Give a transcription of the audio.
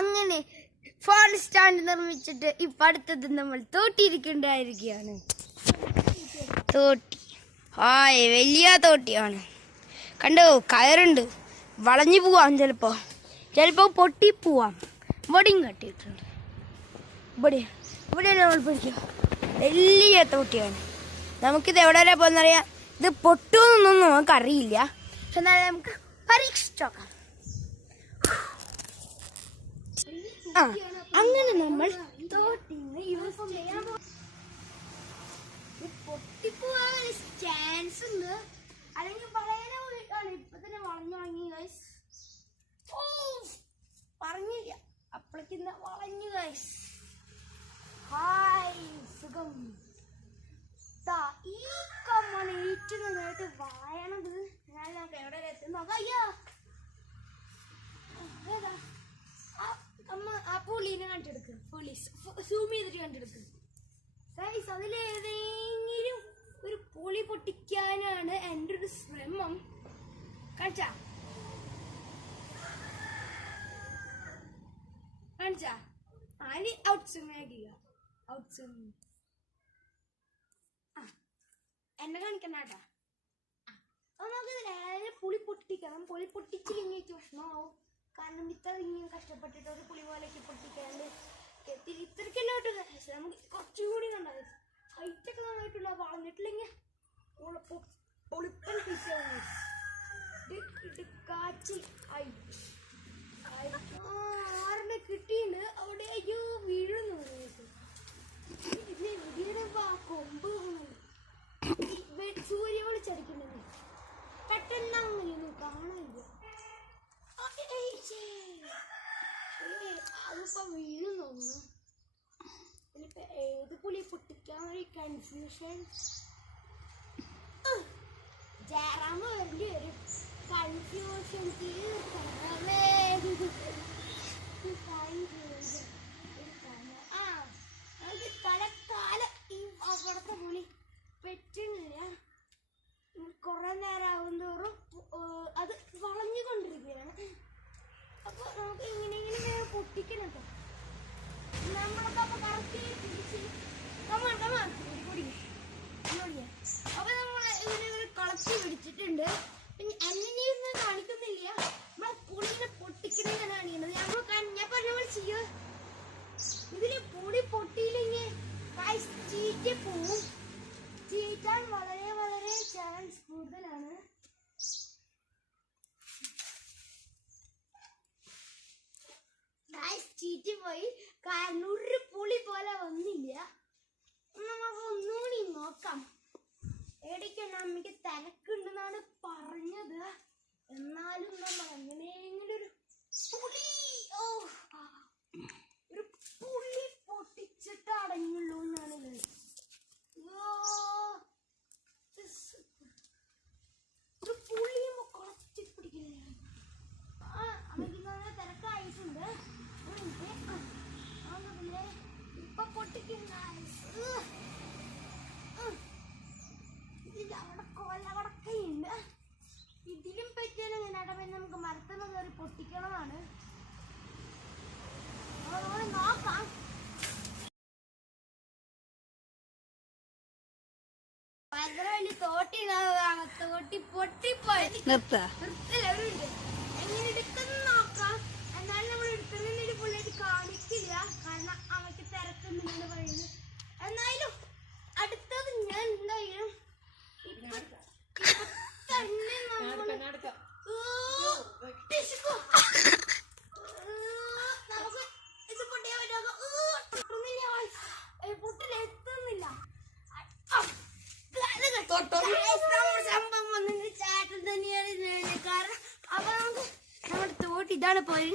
അങ്ങനെ phone stand നിർമ്മിച്ചിട്ട് ഇപ്പൊ അടുത്തത് നമ്മൾ തോട്ടിയിരിക്കണ്ടായിരിക്കുകയാണ്. തോട്ടി വലിയ തോട്ടിയാണ്. കണ്ടോ, കയറുണ്ട്. വളഞ്ഞു പോവാം, ചിലപ്പോ പൊട്ടിപ്പോവാം. ഇവിടെയും കട്ടിയിട്ടുണ്ട്. ഇവിടെ നമ്മൾ പിടിക്കുക. വലിയ തോട്ടിയാണ്. നമുക്കിത് എവിടെ വരെ പോകുന്നറിയാം. ഇത് പൊട്ടുമെന്നൊന്നും നമുക്കറിയില്ല. പക്ഷെ എന്നാലും നമുക്ക് പരീക്ഷിച്ചോക്കാം. അങ്ങനെ നമ്മൾ തോട്ടിന്ന് യൂസ് ചെയ്യാൻ പൊട്ടിപ്പോവാൻ ചാൻസ് ഉണ്ട്. അല്ലെങ്കിൽ വളരെ വീട്ടാണ്. ഇപ്പൊ തന്നെ വളഞ്ഞു വാങ്ങി ഗൈസ്. പറഞ്ഞില്ല, അപ്പളേക്കെന്താ വളഞ്ഞു ഗൈസ്. ഹായ് സുഖം. ഈ കമ്മാണ് ഏറ്റവും നന്നായിട്ട് വായണത്. ഞാൻ നമുക്ക് എവിടെ എത്തുന്ന അയ്യോ ആ പുളീനെ കണ്ടെടുക്കുക. പുളി സൂം ചെയ്തിട്ട് കണ്ടെടുക്കുക ഗൈസ്. അതിലേതെങ്കിലും ഒരു പുളി പൊട്ടിക്കാനാണ് എൻ്റെ ഒരു ശ്രമം. കാണിച്ചാ അതിന് ഔട്ട്സ്വിമിങ്ങില്ല. ഔട്ട്സ്വിമിങ് എന്നെ കാണിക്കണ്ടാ. അപ്പൊ നമുക്ക് നേരെ പുളി പൊട്ടിക്കണം. പുളി പൊട്ടിച്ചില്ലെങ്കിൽ പ്രശ്നമാവും. കാരണം ഇത്ര ഇങ്ങനെ കഷ്ടപ്പെട്ടിട്ട് ഒരു പുളി പോലെയൊക്കെ പൊട്ടിക്കാണ്ട് ഇത്രയ്ക്കല്ലോട്ട് നമുക്ക് കുറച്ചും കൂടി കണ്ടാൽ ഹൈറ്റൊക്കെ നന്നായിട്ടുള്ള വളർന്നിട്ടില്ലെങ്കിൽ പൊളിപ്പൻ കാച്ചി ആറിനെ കിട്ടിയിട്ട് അവിടെ അയ്യോ വീഴുന്നു. കൊമ്പ് സൂര്യ വിളിച്ചടിക്കുന്നത് പെട്ടെന്ന് അങ്ങനെയൊന്നും കാണില്ല. അതിപ്പോ വീഴും തോന്നുന്നു. ഇനിയിപ്പോ ഏത് പുളി പൊട്ടിക്കാൻ ഒരു കൺഫ്യൂഷൻ. ജയറാമ വരേണ്ടി വരും. കൺഫ്യൂഷൻ തലക്കാലം ഈ അവിടത്തെ പുളി പറ്റുന്നില്ല. കുറെ നേരം ആവുന്നതോറും അത് വളഞ്ഞുകൊണ്ടിരിക്കുകയാണ്. അപ്പൊ നമുക്ക് ഇങ്ങനെ പൊട്ടിക്കണം കേട്ടോ. നമ്മളൊക്കെ അപ്പൊ കറക്റ്റ് പിടിച്ച് അപ്പൊ നമ്മള് ഇങ്ങനെ കളത്തി പിടിച്ചിട്ടുണ്ട്. പിന്നെ എങ്ങനെയൊന്നും കാണിക്കുന്നില്ല. നമ്മളെ പുളിനെ പൊട്ടിക്കണേ കാണിക്കുന്നത്. ഞാൻ പറഞ്ഞ പോലെ ചെയ്യോ. ഇതില് പുളി പൊട്ടിയില്ലെങ്കിൽ ചീറ്റ പോവും. ചീറ്റാൻ വളരെ വളരെ ചാൻസ് കൂടുതലാണ്. ചീറ്റി പോയി. കാരണം ഒരു പുളി പോലെ വന്നില്ല. നമുക്ക് ഒന്നുകൂടി നോക്കാം. എവിടേക്കാണ് അമ്മയ്ക്ക് തിരക്കുണ്ടെന്നാണ് പറഞ്ഞത്. എന്നാലും നമ്മൾ എങ്ങനെയെങ്കിലും ഒരു പുളി പൊട്ടിച്ചിട്ട് അടങ്ങുള്ളൂ എന്നാണ്. ഒരു പുളിയും കുറച്ച് പിടിക്കില്ല. അമ്മയ്ക്ക് തിരക്കായിട്ടുണ്ട്. ഇപ്പൊ പൊട്ടിക്കുന്ന അവിടെ കൊലവടക്കയുണ്ട്. ഇതിലും പറ്റിയാലും ഇങ്ങനെ നമുക്ക് മരത്തുനിന്ന് കയറി പൊട്ടിക്കണതാണ്. നോക്കാം. ഭയങ്കര വലിയ തോട്ടി പൊട്ടിപ്പോയി. നിർത്തലുണ്ട്. എങ്ങനെ എടുക്കുന്ന നോക്കാം. എന്നാലും നമ്മൾ എടുക്കുന്നതിന് പുള്ളിയായിട്ട് കാണിക്കില്ല. കാരണം അവർക്ക് തിരക്കുന്നില്ലെന്ന് പറയുന്നത്. എന്നാലും അടുത്തത് ഞാൻ എന്തായാലും തന്നെ നമുക്ക് ഇത് പൊട്ടിയാൻ പൊട്ടിലെത്തുന്നില്ല. സംഭവം വന്നിട്ട് ചാറ്റൽ തന്നെയാണ്. കാരണം അപ്പൊ നമുക്ക് നമ്മുടെ തോട്ടി ഇതാണ് പോയി.